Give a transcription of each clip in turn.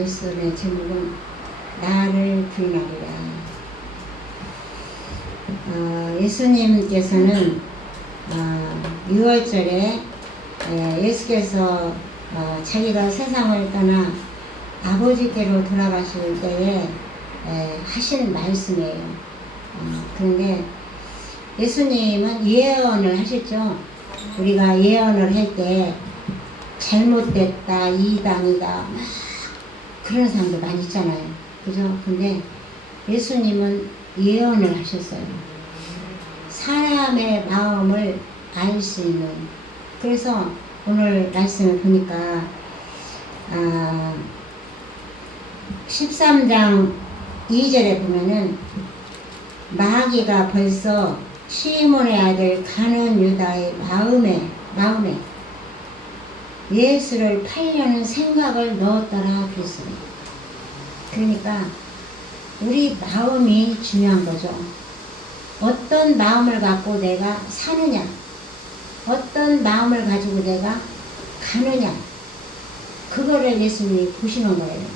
말씀의 제목은 나를 부인하리라. 예수님께서는 6월절에 예수께서 자기가 세상을 떠나 아버지께로 돌아가실 때에 하신 말씀이에요. 그런데 예수님은 예언을 하셨죠. 우리가 예언을 할 때 잘못됐다, 이단이다, 막 그런 사람들 많이 있잖아요. 그죠? 근데 예수님은 예언을 하셨어요. 사람의 마음을 알 수 있는. 그래서 오늘 말씀을 보니까 13장 2절에 보면은 마귀가 벌써 시몬의 아들 가룟 유다의 마음에 예수를 팔려는 생각을 넣었더라 그랬어요. 그러니까 우리 마음이 중요한 거죠. 어떤 마음을 갖고 내가 사느냐, 어떤 마음을 가지고 내가 가느냐, 그거를 예수님이 보시는 거예요.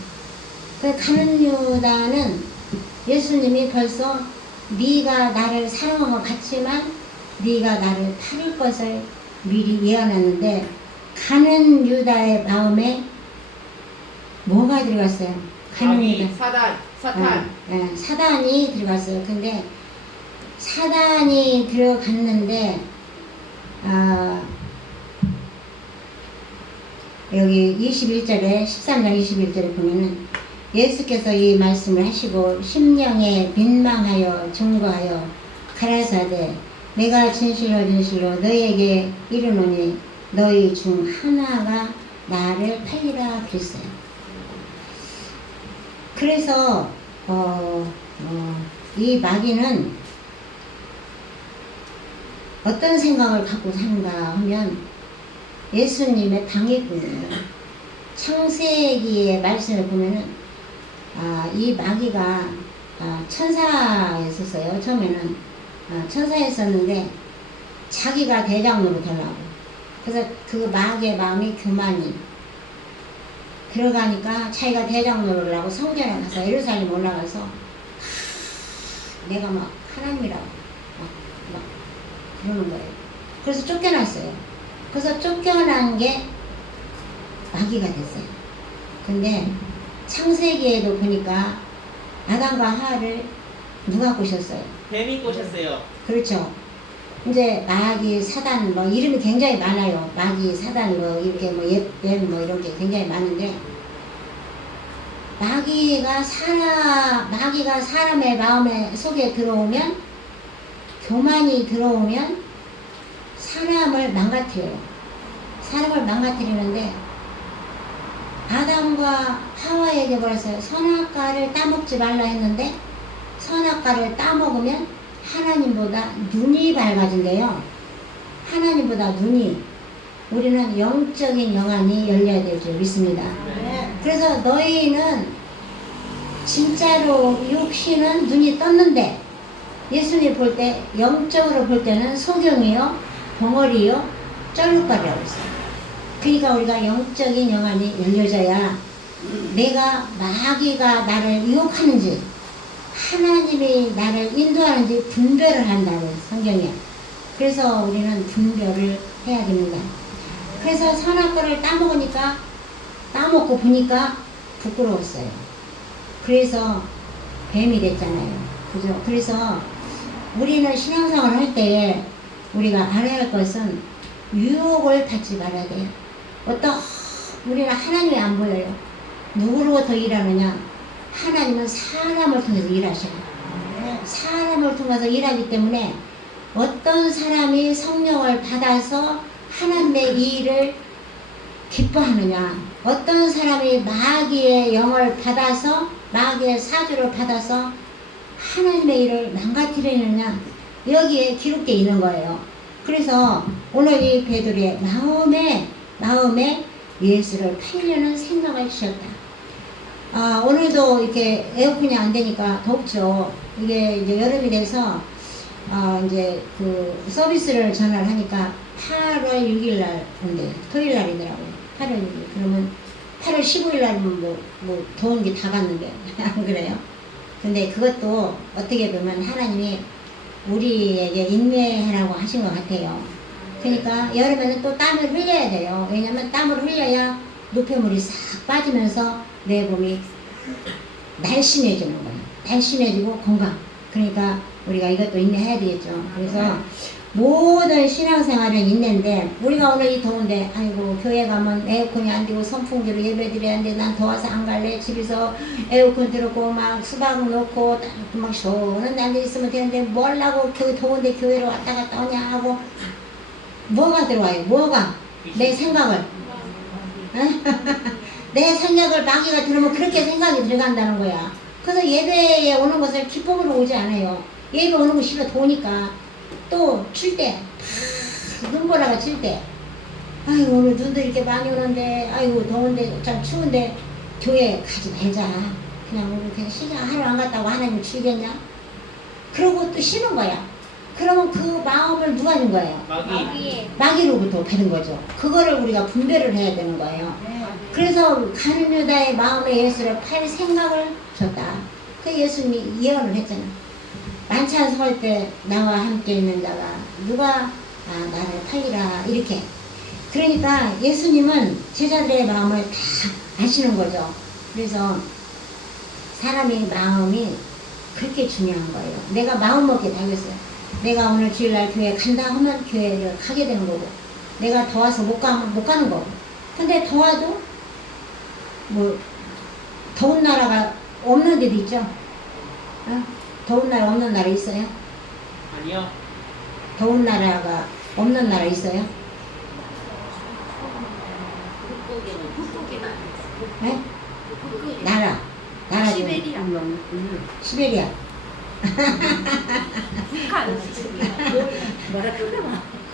그 가룟 유다는 예수님이 벌써 네가 나를 사랑한 것 같지만 네가 나를 팔을 것을 미리 예언했는데, 가룟 유다의 마음에 뭐가 들어갔어요? 가룟 유다. 사탄. 사단이 들어갔어요. 근데 사단이 들어갔는데 여기 21절에 13장 21절에 보면은 예수께서 이 말씀을 하시고 심령에 민망하여 증거하여 가라사대 내가 진실로 너희에게 이르노니 너희 중 하나가 나를 팔리라 그랬어요. 그래서 이 마귀는 어떤 생각을 갖고 사는가 하면 예수님의 방해꾼이에요. 창세기의 말씀을 보면은 이 마귀가 천사였었어요. 처음에는 천사였었는데 자기가 대장으로 되려고. 그래서 그 마귀의 마음이 교만이 들어가니까 자기가 대장으로 하고 성전에 가서 예루살렘 올라가서 내가 막 하나님이라고 막 그러는 거예요. 그래서 쫓겨났어요. 그래서 쫓겨난 게 마귀가 됐어요. 근데 창세기에도 보니까 아담과 하와를 누가 꼬셨어요? 뱀이 꼬셨어요. 그렇죠. 이제 마귀, 사단 뭐 이름이 굉장히 많아요. 마귀, 사단 뭐 이렇게 뭐 뱀 뭐 이런 게 굉장히 많은데 마귀가 사람의 마음에 속에 들어오면, 교만이 들어오면 사람을 망가뜨려요. 사람을 망가뜨리는데 아담과 하와에게 뭐랬어요? 선악과를 따먹지 말라 했는데 선악과를 따먹으면 하나님보다 눈이 밝아진대요. 하나님보다 눈이. 우리는 영적인 영안이 열려야 될 줄 믿습니다. 그래서 너희는 진짜로 육신은 눈이 떴는데 예수님 볼 때 영적으로 볼 때는 소경이요, 벙어리요, 쩔룩거리라고 했어요. 그러니까 우리가 영적인 영안이 열려져야 내가 마귀가 나를 유혹하는지 하나님이 나를 인도하는지 분별을 한다고 성경이야. 그래서 우리는 분별을 해야 됩니다. 그래서 선악과를 따먹고 보니까 부끄러웠어요. 그래서 뱀이 됐잖아요. 그죠? 그래서 우리는 신앙생활을 할 때에 우리가 알아야 할 것은 유혹을 받지 말아야 돼요. 우리는 하나님이 안 보여요. 누구로부터 일하느냐? 하나님은 사람을 통해서 일하셔요. 사람을 통해서 일하기 때문에 어떤 사람이 성령을 받아서 하나님의 일을 기뻐하느냐, 어떤 사람이 마귀의 영을 받아서 마귀의 사주를 받아서 하나님의 일을 망가뜨리느냐, 여기에 기록되어 있는 거예요. 그래서 오늘 이 베드로의 마음에 예수를 팔려는 생각을 주셨다. 오늘도 이렇게 에어컨이 안 되니까 덥죠. 이게 이제 여름이 돼서 이제 그 서비스를 전화를 하니까 8월 6일 날 온대요. 토요일 날이더라고요. 8월 6일. 그러면 8월 15일 날은 뭐 더운 게 다 갔는데 안 그래요? 근데 그것도 어떻게 보면 하나님이 우리에게 인내하라고 하신 것 같아요. 그러니까 여름에는 또 땀을 흘려야 돼요. 왜냐면 땀을 흘려야 노폐물이 싹 빠지면서 내 몸이 날씬해지는 거예요. 날씬해지고 건강. 그러니까 우리가 이것도 인내해야 되겠죠. 그래서 모든 신앙생활은 인내인데, 우리가 오늘 이 더운데 아이고 교회 가면 에어컨이 안 되고 선풍기로 예배드려야 하는데 난 더워서 안 갈래. 집에서 에어컨 틀고 막 수박 넣고 막 시원한 데 있으면 되는데 뭘라고 더운데 교회로 왔다 갔다 오냐 하고, 뭐가 들어와요? 뭐가? 내 생각을 내 생각을 마귀가 들으면 그렇게 생각이 들어간다는 거야. 그래서 예배에 오는 것을 기쁨으로 오지 않아요. 예배 오는 거 싫어. 더우니까. 또 출 때 눈보라가 칠 때 아이고 오늘 눈도 이렇게 많이 오는데 아이고 더운데 참 추운데 교회 가지 말자. 그냥 우리 그냥 쉬자. 하루 안 갔다고 하나님 주겠냐? 그러고 또 쉬는 거야. 그러면 그 마음을 누가 준 거예요? 마귀로부터 받은 거죠. 그거를 우리가 분별을 해야 되는 거예요. 그래서 가룟 유다의 마음에 예수를 팔 생각을 줬다. 그 예수님이 예언을 했잖아. 만찬 설 때 나와 함께 있는 자가 누가 나를 팔리라 이렇게. 그러니까 예수님은 제자들의 마음을 다 아시는 거죠. 그래서 사람의 마음이 그렇게 중요한 거예요. 내가 마음 먹게 달렸어요. 내가 오늘 주일날 교회 간다 하면 교회를 가게 되는 거고, 내가 더워서 못 가는 거고. 근데 더워도 뭐 더운 나라가 없는 데도 있죠. 더운 나라 없는 나라 있어요? 아니요. 더운 나라가 없는 나라 있어요? 네? 나라 시베리아. 시베리아. 북한.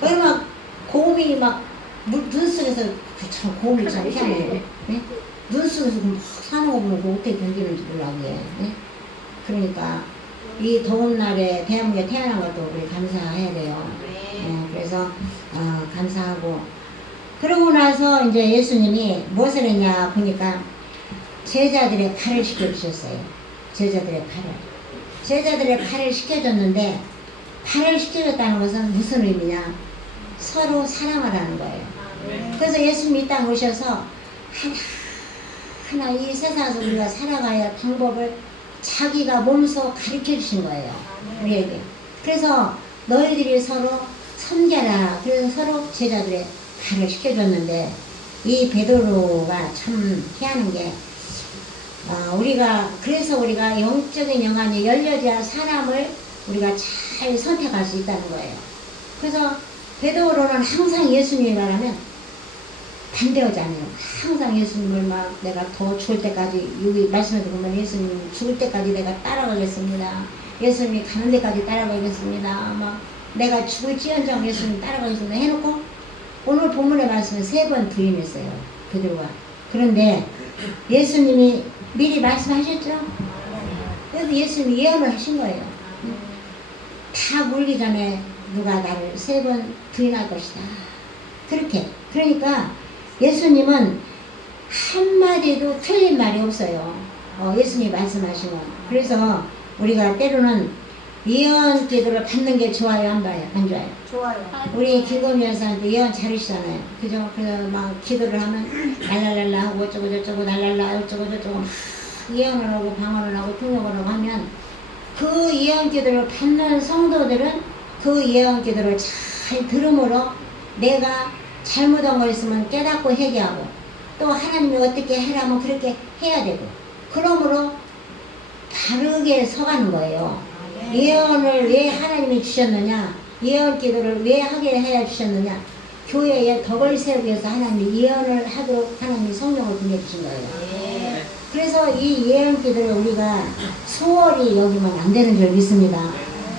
거기 막 곰이 막 눈 속에서 참 곰이 참 희한해요. 네? 눈 속에서 막 사는 거 보면 어떻게 견디는지 몰라 그게. 네? 그러니까 이 더운 날에 대한민국에 태어난 것도 우리 감사해야 돼요. 네, 그래서 감사하고, 그러고 나서 이제 예수님이 무엇을 했냐 보니까 제자들의 팔을 시켜주셨어요. 제자들의 팔을 시켜줬는데, 팔을 시켜줬다는 것은 무슨 의미냐? 서로 사랑하라는 거예요. 그래서 예수님이 이 땅 오셔서 하나 이 세상에서 우리가 살아가야 할 방법을 자기가 몸소 가르쳐 주신 거예요. 우리에게. 그래서 너희들이 서로 섬겨라. 그래서 서로 제자들의 발을 시켜줬는데, 이 베드로가 참 희한한 게, 그래서 우리가 영적인 영안이 열려져야 사람을 우리가 잘 선택할 수 있다는 거예요. 그래서 베드로는 항상 예수님이 말하면 반대하잖아요. 항상 예수님을 막 내가 더 죽을 때까지, 여기 말씀에도 보면 예수님 죽을 때까지 내가 따라가겠습니다. 예수님이 가는 데까지 따라가겠습니다. 막 내가 죽을지언정 예수님 따라가겠습니다 해놓고 오늘 본문의 말씀은 3번 부인했어요. 베드로가. 그런데 예수님이 미리 말씀하셨죠? 그래서 예수님이 예언을 하신 거예요. 다 물기 전에 누가 나를 3번 부인할 것이다. 그렇게. 그러니까 예수님은 한마디도 틀린 말이 없어요. 예수님이 말씀하신 건. 그래서 우리가 때로는 예언 기도를 받는 게 좋아요, 안 봐요? 안 좋아요? 좋아요. 우리 김건희 여사한테 예언 잘하시잖아요. 그죠? 그래서 막 기도를 하면 랄랄랄라 하고 어쩌고 저쩌고 랄랄라 어쩌고 저쩌고 막 예언을 하고 방언을 하고 통역을 하고 하면, 그 예언 기도를 받는 성도들은 그 예언 기도를 잘 들음으로 내가 잘못한 거 있으면 깨닫고 회개하고, 또 하나님이 어떻게 해라면 그렇게 해야 되고, 그러므로 바르게 서가는 거예요. 예언을 왜 하나님이 주셨느냐, 예언 기도를 왜 하게 해야 주셨느냐, 교회에 덕을 세우기 위해서 하나님이 예언을 하도록 하나님이 성령을 보내주신 거예요. 그래서 이 예언 기도를 우리가 소홀히 여기면 안 되는 줄 믿습니다.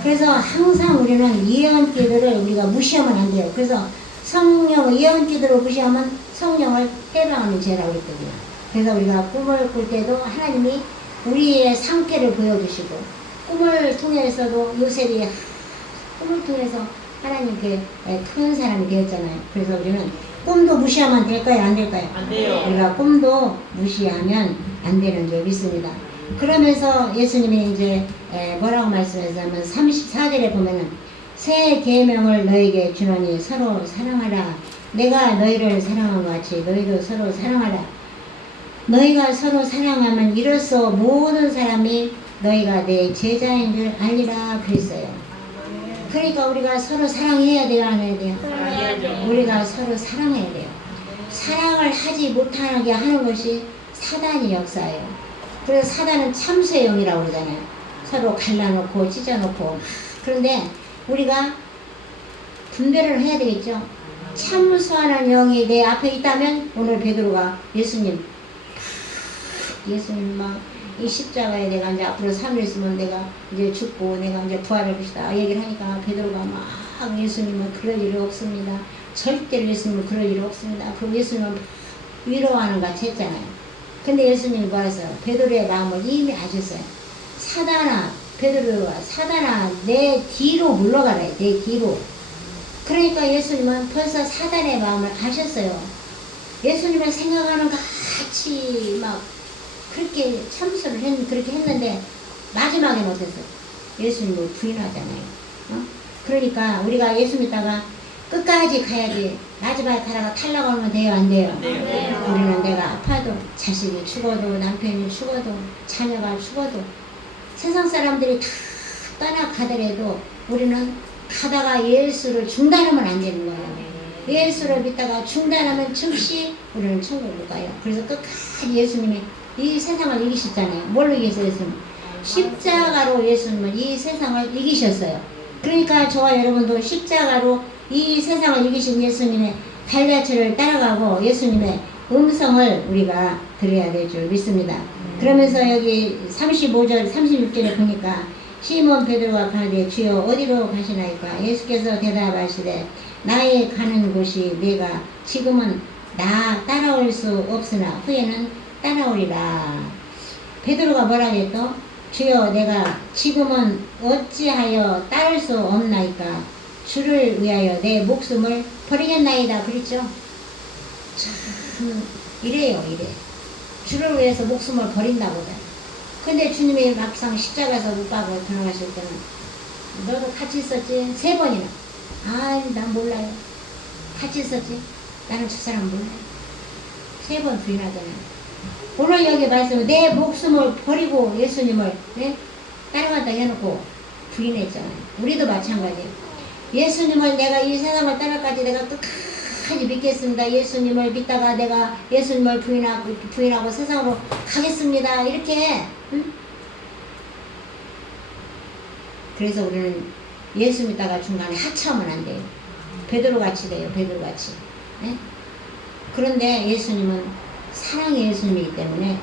그래서 항상 우리는 예언 기도를 우리가 무시하면 안 돼요. 그래서 성령, 예언 기도를 무시하면 성령을 해방하는 죄라고 했거든요. 그래서 우리가 꿈을 꿀 때도 하나님이 우리의 상태를 보여주시고, 꿈을 통해서도 요셉이 꿈을 통해서 하나님께 큰 사람이 되었잖아요. 그래서 우리는 꿈도 무시하면 될까요? 안 될까요? 안 돼요. 우리가 꿈도 무시하면 안 되는 줄 믿습니다. 그러면서 예수님이 이제 뭐라고 말씀하셨냐면 34절에 보면은 새 계명을 너에게 주노니 서로 사랑하라. 내가 너희를 사랑한 것 같이 너희도 서로 사랑하라. 너희가 서로 사랑하면 이로써 모든 사람이 너희가 내 제자인 줄 알리라 그랬어요. 그러니까 우리가 서로 사랑해야 돼요, 안 해야 돼요? 사랑해야죠. 우리가 서로 사랑해야 돼요. 사랑을 하지 못하게 하는 것이 사단의 역사예요. 그래서 사단은 참수의 영이라고 그러잖아요. 서로 갈라놓고 찢어놓고. 그런데 우리가 분별을 해야 되겠죠. 참수하는 영이 내 앞에 있다면 오늘 베드로가 예수님 막 이 십자가에 내가 이제 앞으로 3일 있으면 내가 이제 죽고 내가 이제 부활할 것이다 얘기를 하니까 베드로가 막 예수님은 그럴 일이 없습니다. 절대로 예수님은 그럴 일이 없습니다. 그럼 예수님은 위로하는 같이 했잖아요. 근데 예수님이 뭐라 했어요? 베드로의 마음을 이미 아셨어요. 사단아, 베드로가 사단아 내 뒤로 물러가라. 내 뒤로. 그러니까 예수님은 벌써 사단의 마음을 아셨어요. 예수님을 생각하는 것 같이 막 그렇게 참수를 그렇게 했는데 마지막에 못했어요. 예수님을 부인하잖아요. 그러니까 우리가 예수 믿다가 끝까지 가야지. 마지막에 가다가 탈락하면 돼요, 안 돼요? 네. 우리는 내가 아파도 자식이 죽어도 남편이 죽어도 자녀가 죽어도 세상 사람들이 다 떠나가더라도 우리는 가다가 예수를 중단하면 안 되는 거예요. 예수를 믿다가 중단하면 즉시 우리는 천국을 가요. 그래서 끝까지 예수님이 이 세상을 이기셨잖아요. 뭘로 이기셨어요? 예수님? 십자가로 예수님은 이 세상을 이기셨어요. 그러니까 저와 여러분도 십자가로 이 세상을 이기신 예수님의 갈라치를 따라가고 예수님의 음성을 우리가 들어야 될 줄 믿습니다. 그러면서 여기 35절, 36절에 보니까 시몬 베드로가 가되 주여 어디로 가시나이까? 예수께서 대답하시되 나의 가는 곳이 내가 지금은 나 따라올 수 없으나 후에는 따라오리라. 베드로가 뭐라고 했더? 주여 내가 지금은 어찌하여 따를 수 없나이까? 주를 위하여 내 목숨을 버리겠나이다. 그랬죠? 참 이래요 이래. 주를 위해서 목숨을 버린다보다. 근데 주님이 막상 십자가에서 못 박고 돌아가실 때는 너도 같이 있었지? 3번이나. 아이 난 몰라요. 같이 있었지? 나는 저 사람 몰라요. 3번 부인하잖아요. 오늘 여기 말씀은 내 목숨을 버리고 예수님을 따라간다 해놓고 부인했잖아요. 우리도 마찬가지예요. 예수님을 내가 이 세상을 따라까지 내가 끝까지 믿겠습니다. 예수님을 믿다가 내가 예수님을 부인하고 세상으로 가겠습니다. 이렇게 그래서 우리는 예수 믿다가 중간에 하차하면 안 돼요. 베드로같이 돼요. 베드로같이. 그런데 예수님은 사랑의 예수님이기 때문에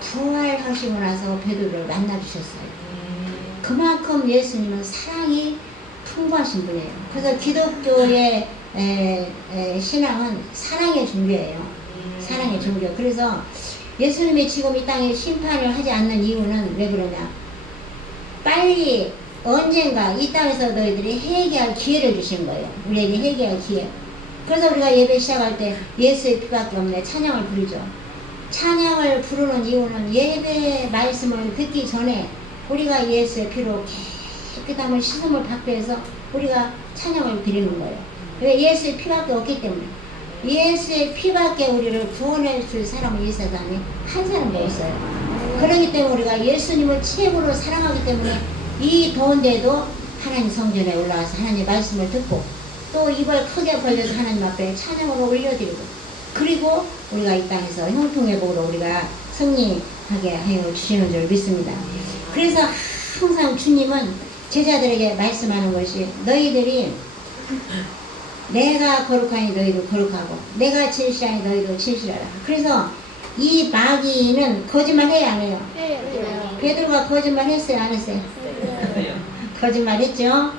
부활하시고 나서 베드로를 만나주셨어요. 그만큼 예수님은 사랑이 풍부하신 분이에요. 그래서 기독교의 신앙은 사랑의 종교예요. 사랑의 종교. 그래서 예수님이 지금 이 땅에 심판을 하지 않는 이유는 왜 그러냐? 빨리 언젠가 이 땅에서 너희들이 회개할 기회를 주신 거예요. 우리에게 회개할 기회. 그래서 우리가 예배 시작할 때 예수의 피밖에 없네 찬양을 부르죠. 찬양을 부르는 이유는 예배 말씀을 듣기 전에 우리가 예수의 피로 깨끗함을 씻음을 받기 위해서 우리가 찬양을 드리는 거예요. 왜? 예수의 피밖에 없기 때문에. 예수의 피밖에 우리를 구원해 줄 사람은 이 세상에 한 사람도 없어요. 그렇기 때문에 우리가 예수님을 최고로 사랑하기 때문에 이 더운 데도 하나님 성전에 올라와서 하나님 말씀을 듣고 또 입을 크게 벌려서 하나님 앞에 찬양으로 올려드리고 그리고 우리가 이 땅에서 형통회복으로 우리가 승리하게 하여 주시는 줄 믿습니다. 그래서 항상 주님은 제자들에게 말씀하는 것이 너희들이 내가 거룩하니 너희도 거룩하고 내가 진실하니 너희도 진실하라. 그래서 이 마귀는 거짓말 해요 안 해요? 베드로가 거짓말 했어요 안 했어요? 거짓말 했죠?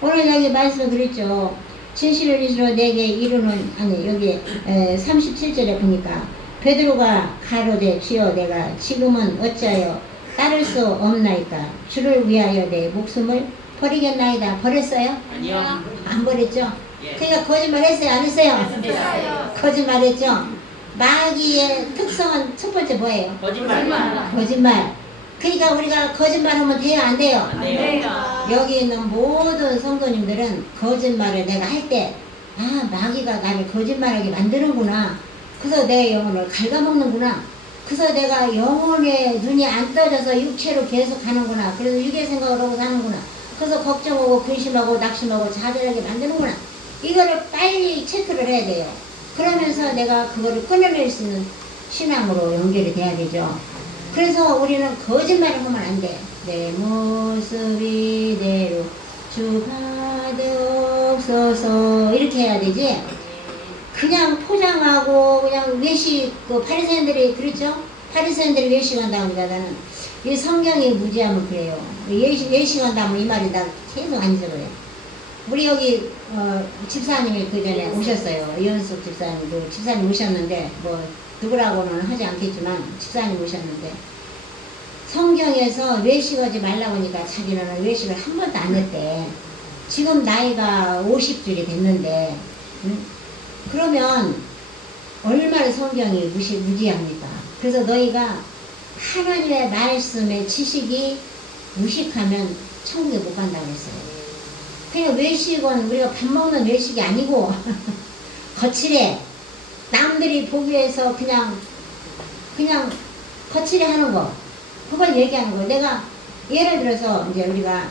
오늘 여기 말씀 드렸죠. 진실을 이루어 내게 이루는 아니 여기 37절에 보니까 베드로가 가로되 주여 내가 지금은 어찌하여 따를 수 없나이까? 주를 위하여 내 목숨을 버리겠나이다. 버렸어요? 아니요. 안 버렸죠? 예. 그러니까 거짓말 했어요, 안 했어요? 했습니다. 거짓말 했죠? 마귀의 특성은 첫 번째 뭐예요? 거짓말. 거짓말. 그러니까 우리가 거짓말하면 돼요, 안 돼요? 안 돼요. 여기 있는 모든 성도님들은 거짓말을 내가 할 때, 아, 마귀가 나를 거짓말하게 만드는구나. 그래서 내 영혼을 갉아먹는구나. 그래서 내가 영혼의 눈이 안 떠져서 육체로 계속 가는구나. 그래서 육의 생각을 하고 사는구나. 그래서 걱정하고 근심하고 낙심하고 좌절하게 만드는구나. 이거를 빨리 체크를 해야 돼요. 그러면서 내가 그거를 끊어낼 수 있는 신앙으로 연결이 돼야 되죠. 그래서 우리는 거짓말을 하면 안 돼. 내 모습 이대로 주 받으옵소서 이렇게 해야 되지. 그냥 포장하고 그냥 외식, 그 파리새인들이 그랬죠? 파리새인들이 외식한다고 하니까 나는 이 성경이 무지하면 그래요. 외식한다면 이 말이 나 계속 안 잊어버려요. 우리 여기 집사님이 그 전에 오셨어요. 이현숙 집사님, 그 집사님 오셨는데 뭐 누구라고는 하지 않겠지만 집사님 오셨는데 성경에서 외식하지 말라고 하니까 자기는 외식을 한 번도 안 했대. 지금 나이가 50줄이 됐는데 그러면 얼마나 성경이 무지합니까? 그래서 너희가 하나님의 말씀의 지식이 무식하면 천국에 못 간다고 했어요. 그러니까 외식은 우리가 밥 먹는 외식이 아니고 거칠해. 남들이 보기에서 그냥 거칠해 하는 거. 그걸 얘기하는 거예요. 내가 예를 들어서 이제 우리가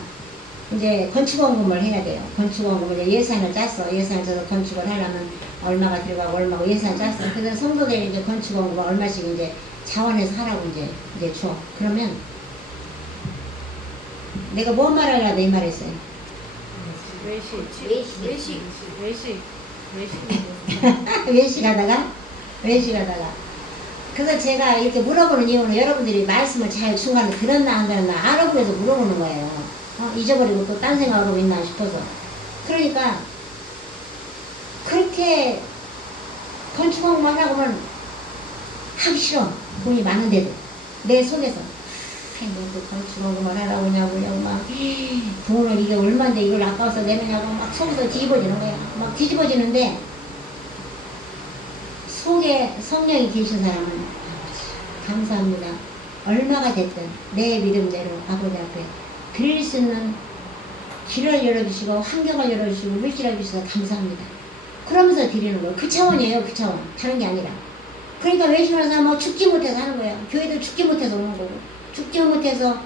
이제 건축원금을 해야 돼요. 건축원금을 예산을 짰어. 예산을 짜서 건축을 하려면 얼마가 들어가고 얼마고 예산을 짰어. 그래서 성도들이 이제 건축원금을 얼마씩 이제 자원해서 하라고 이제 줘. 그러면 내가 뭔 말하려고 이 말했어요. 외식하다가 그래서 제가 이렇게 물어보는 이유는 여러분들이 말씀을 잘 중간에 들었나 안 들었나 알아보려서 물어보는 거예요. 잊어버리고 또 딴 생각하고 있나 싶어서. 그러니까 그렇게 건축공부만 하고 하면 하기 싫어. 돈이 많은데도 내 속에서 뭐 건축공부만 하라고 하냐고 막 돈을 이게 얼마인데 이걸 아까워서 내느냐고 막 속에서 뒤집어지는 거야. 막 뒤집어지는데 속에 성령이 계신 사람은 감사합니다. 얼마가 됐든 내 믿음대로 아버지 앞에 드릴 수 있는 길을 열어주시고 환경을 열어주시고 물질을 주셔서 감사합니다. 그러면서 드리는 거예요. 그 차원이에요. 그 차원. 다른 게 아니라. 그러니까 외식하는 사람은 죽지 못해서 하는 거예요. 교회도 죽지 못해서 오는 거고 죽지 못해서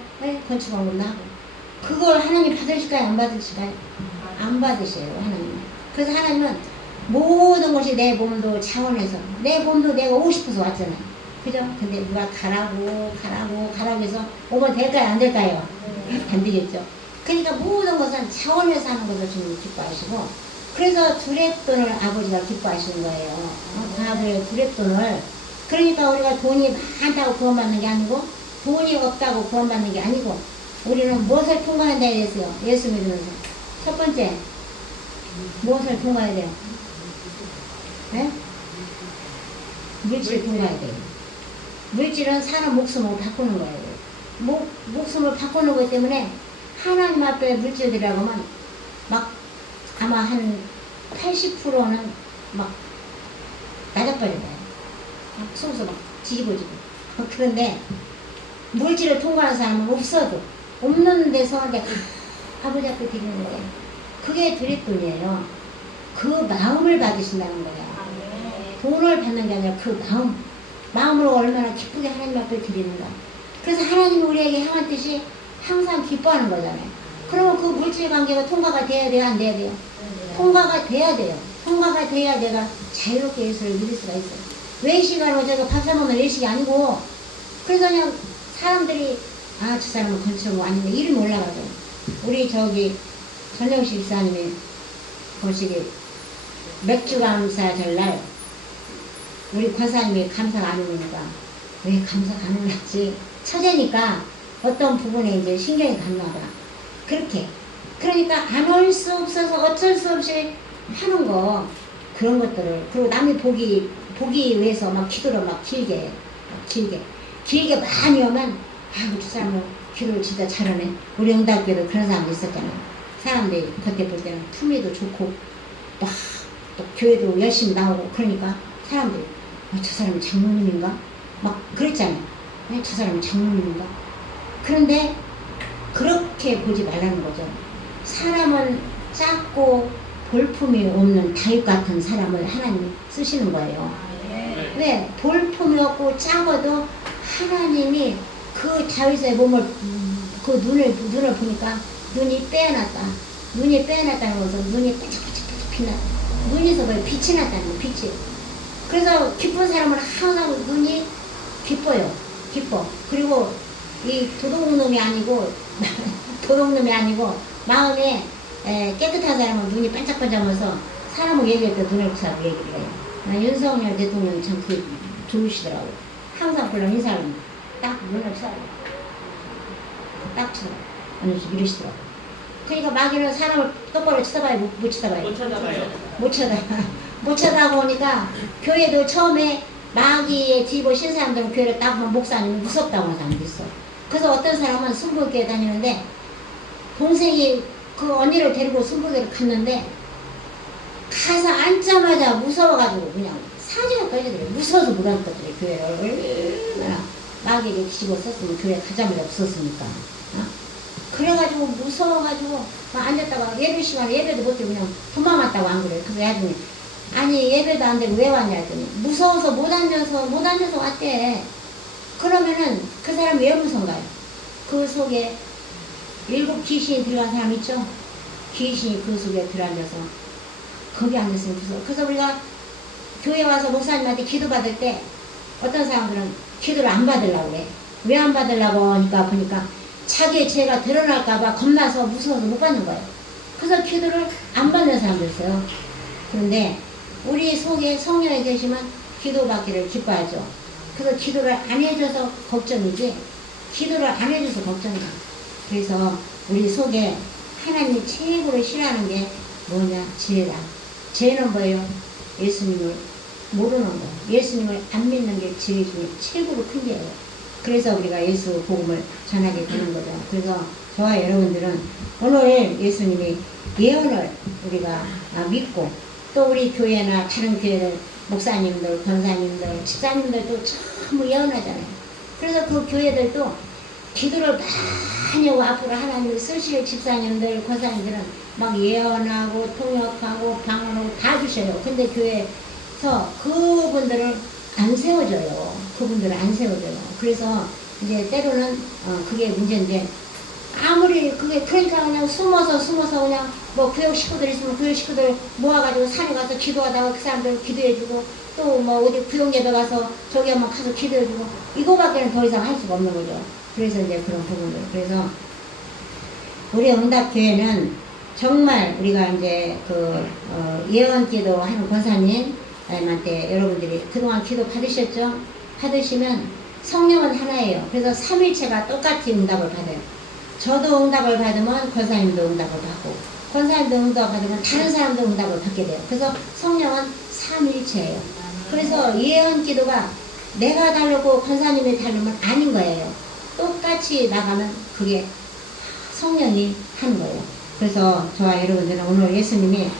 건축원금도 하고 그걸 하나님 받으실까요? 안 받으실까요? 안 받으셔요. 하나님은. 그래서 하나님은 모든 것이 내 몸도 차원에서 내 몸도 내가 오고 싶어서 왔잖아요. 그죠? 근데 누가 가라고 해서 오면 될까요? 안 될까요? 안 되겠죠. 그러니까 모든 것은 차원에서 하는 것을 주님 기뻐하시고 그래서 두랫돈을 아버지가 기뻐하시는 거예요. 아들의 두랫돈을. 그러니까 우리가 돈이 많다고 구원받는 게 아니고 돈이 없다고 구원받는 게 아니고 우리는 무엇을 통과한다 했어요. 예수 믿으면서. 첫 번째 무엇을 통과해야 돼요? 네? 물질 통과해야 돼요. 물질은 사람 목숨을 바꾸는 거예요. 목숨을 바꾸는 것 때문에 하나님 앞에 물질이라고 하면 막 아마 한 80%는 막 낮아버려요. 막 속에서 막 뒤집어지고. 그런데 물질을 통과하는 사람은 없어도 없는 데서 내가 아버지 앞에 드리는 거예요. 그게 드릴 돈이에요. 그 마음을 받으신다는 거예요. 돈을 받는 게 아니라 그 마음으로 얼마나 기쁘게 하나님 앞에 드리는가. 그래서 하나님이 우리에게 향한 뜻이 항상 기뻐하는 거잖아요. 그러면 그 물질 관계가 통과가 돼야 돼요? 안 돼야 돼요? 통과가 돼야 돼요. 통과가 돼야 내가 자유롭게 예수를 믿을 수가 있어요. 외식하러 제가 밥 사먹는 외식이 아니고 그래서 그냥 사람들이 저 사람은 건축 아니면 이름이 올라가죠. 우리 저기 전영식 집사님이 거시기 맥주 감사 전날 우리 권사님이 감사가 안 오니까 왜 감사가 안 올랐지? 처제니까 어떤 부분에 이제 신경이 갔나 봐. 그렇게. 그러니까 안 올 수 없어서 어쩔 수 없이 하는 거 그런 것들을 그리고 남이 보기 위해서 막 기도를 막 길게 많이 오면 그 사람은 기도를 진짜 잘하네. 우리 응답교도 그런 사람도 있었잖아요. 사람들이 겉에 볼 때는 품위도 좋고 막 또 교회도 열심히 나오고 그러니까 사람들이 저 사람이 장로님인가? 막 그랬잖아요. 저 사람이 장로님인가? 그런데 그렇게 보지 말라는 거죠. 사람은 작고 볼품이 없는 다윗 같은 사람을 하나님이 쓰시는 거예요. 왜? 볼품이 없고 작아도 하나님이 그 다윗의 몸을 그 눈을 보니까 눈이 빼어났다. 눈이 빼어났다는 것은 눈이 반짝반짝 빛났다. 눈에서 왜 빛이 났다는 거, 빛이. 그래서 기쁜 사람은 항상 눈이 기뻐요. 기뻐. 그리고 이 도둑놈이 아니고 도둑놈이 아니고 마음에 깨끗한 사람은 눈이 반짝반짝하면서 사람을 얘기할 때 눈을 부사고 얘기를 해요. 나 윤석열 대통령이 참 그게 좋으시더라고요. 항상 불러 인사를 딱 눈을 부사고 딱 쳐다봐요. 어느 식 이러시더라고요. 그러니까 마귀는 사람을 똑바로 쳐다봐요, 못 쳐다봐요? 못 쳐다봐요. 못 쳐다보니까 교회도 처음에 마귀에 뒤집어신 사람들은 교회를 딱 보면 목사님이 무섭다고 하는 사람도 있어. 그래서 어떤 사람은 순복교회 다니는데 동생이 그 언니를 데리고 순복교회를 갔는데 가서 앉자마자 무서워가지고 그냥 사지가 꺼지더래. 무서워서 못 앉거든요, 교회를. 얼마나 마귀에게 뒤집어 썼으면 교회 가자마자 없었으니까. 어? 그래가지고 무서워가지고 막 앉았다가 예배 시간에 예배도 못해 그냥 도망갔다고 안 그래요. 그래서 나중에 아니 예배도 안 되고 왜 왔냐 했더니 무서워서 못 앉아서 왔대. 그러면은 그 사람 왜 무서운가요? 그 속에 7 귀신이 들어간 사람 있죠? 귀신이 그 속에 들어앉아서 거기 앉았으면 무서워. 그래서 우리가 교회 와서 목사님한테 기도 받을 때 어떤 사람들은 기도를 안 받으려고 그래. 왜 안 받으려고 하니까 보니까 자기의 죄가 드러날까봐 겁나서 무서워서 못 받는 거예요. 그래서 기도를 안 받는 사람도 있어요. 그런데 우리 속에 성령이 계시면 기도 받기를 기뻐하죠. 그래서 기도를 안 해줘서 걱정이지 기도를 안 해줘서 걱정이야. 그래서 우리 속에 하나님이 최고로 싫어하는 게 뭐냐? 죄다. 죄는 뭐예요? 예수님을 모르는 거. 예수님을 안 믿는 게 죄 중에 최고로 큰 죄예요. 그래서 우리가 예수 복음을 전하게 되는 거죠. 그래서 저와 여러분들은 오늘 예수님이 예언을 우리가 믿고 또 우리 교회나 다른 교회는 목사님들, 권사님들, 집사님들도 전부 예언하잖아요. 그래서 그 교회들도 기도를 많이 하고 앞으로 하나님을 쓰실 집사님들, 권사님들은 막 예언하고 통역하고 방언하고 다 주셔요. 근데 교회에서 그분들을 안 세워져요. 그분들은 안 세워져요. 그래서 이제 때로는 그게 문제인데 아무리 그게 그러니까 그냥 숨어서 그냥 뭐 교육 식구들 있으면 교육 식구들 모아가지고 산에 가서 기도하다가 그 사람들 기도해주고 또 뭐 어디 구역 예배 가서 저기 한번 가서 기도해주고 이거밖에는 더 이상 할 수가 없는 거죠. 그래서 이제 그런 부분들. 그래서 우리 응답교회는 정말 우리가 이제 예언 기도 하는 권사님한테 여러분들이 그동안 기도 받으셨죠? 받으시면 성령은 하나예요. 그래서 삼일체가 똑같이 응답을 받아요. 저도 응답을 받으면 권사님도 응답을 받고 권사님도 응답을 받으면 다른 사람도 응답을 받게 돼요. 그래서 성령은 삼일체예요. 그래서 예언 기도가 내가 다르고 권사님이 다르면 아닌 거예요. 똑같이 나가면 그게 성령이 하는 거예요. 그래서 저와 여러분들은 오늘 예수님이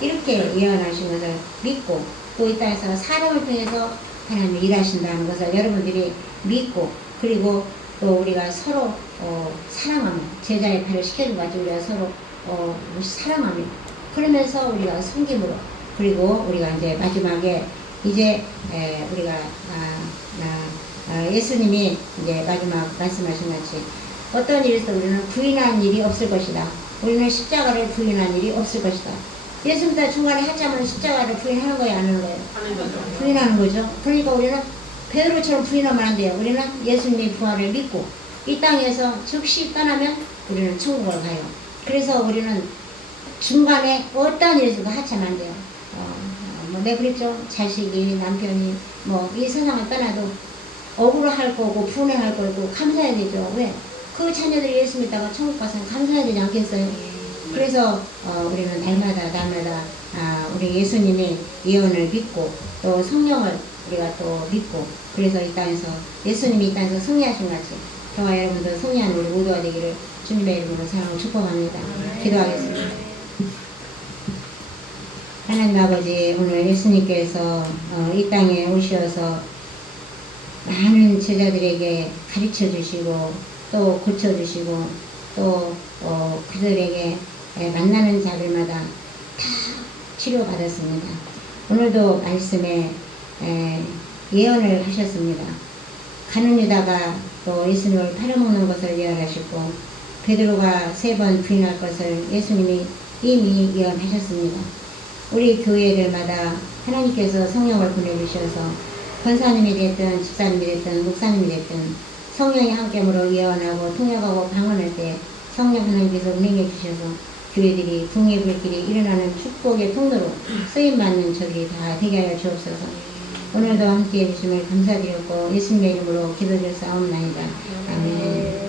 이렇게 예언하신 것을 믿고 또 이 땅에서 사람을 통해서 하나님이 일하신다는 것을 여러분들이 믿고 그리고 또 우리가 서로 사랑하며 제자의 발을 시켜준 것 같이 우리가 서로 사랑하며 그러면서 우리가 섬김으로 그리고 우리가 이제 마지막에 이제 우리가 예수님이 이제 마지막 말씀하신 같이 어떤 일에서 우리는 부인한 일이 없을 것이다. 우리는 십자가를 부인한 일이 없을 것이다. 예수님도 중간에 하자면 십자가를 부인하는 거예요, 안 하는 거예요? 부인하는 거죠. 그러니까 우리는 베드로처럼 부인하면 안 돼요. 우리는 예수님의 부활을 믿고 이 땅에서 즉시 떠나면 우리는 천국을 가요. 그래서 우리는 중간에 어떤 일에서도 하차하면 안 돼요. 내가 그랬죠. 자식이, 남편이 이 세상을 떠나도 억울할 거고 분해할 거고 감사해야 되죠. 왜? 그 자녀들이 예수 믿다가 천국 가서는 감사해야 되지 않겠어요? 그래서 우리는 날마다 우리 예수님의 예언을 믿고 또 성령을 우리가 또 믿고 그래서 이 땅에서 예수님이 이 땅에서 승리하신 같이 저와 여러분들 승리하는 우리 모두가 되기를 주님의 이름으로 사랑을 축복합니다. 기도하겠습니다. 하나님 아버지 오늘 예수님께서 이 땅에 오셔서 많은 제자들에게 가르쳐 주시고 또 고쳐 주시고 또 그들에게 만나는 자들마다 다 치료받았습니다. 오늘도 말씀에 예언을 하셨습니다. 가는 유다가 또 예수님을 팔아먹는 것을 예언하셨고 베드로가 3번 부인할 것을 예수님이 이미 예언하셨습니다. 우리 교회들마다 하나님께서 성령을 보내주셔서 권사님이 됐든 집사님이 됐든 목사님이 됐든 성령이 함께함으로 예언하고 통역하고 방언할 때 성령 하나님께서 운행해 주셔서 교회들이 궁의 불길이 일어나는 축복의 통로로 쓰임받는 적이 다 되게 하여 주옵소서. 오늘도 함께해 주심을 감사드렸고 예수님의 이름으로 기도드려 싸움나이다. 아멘.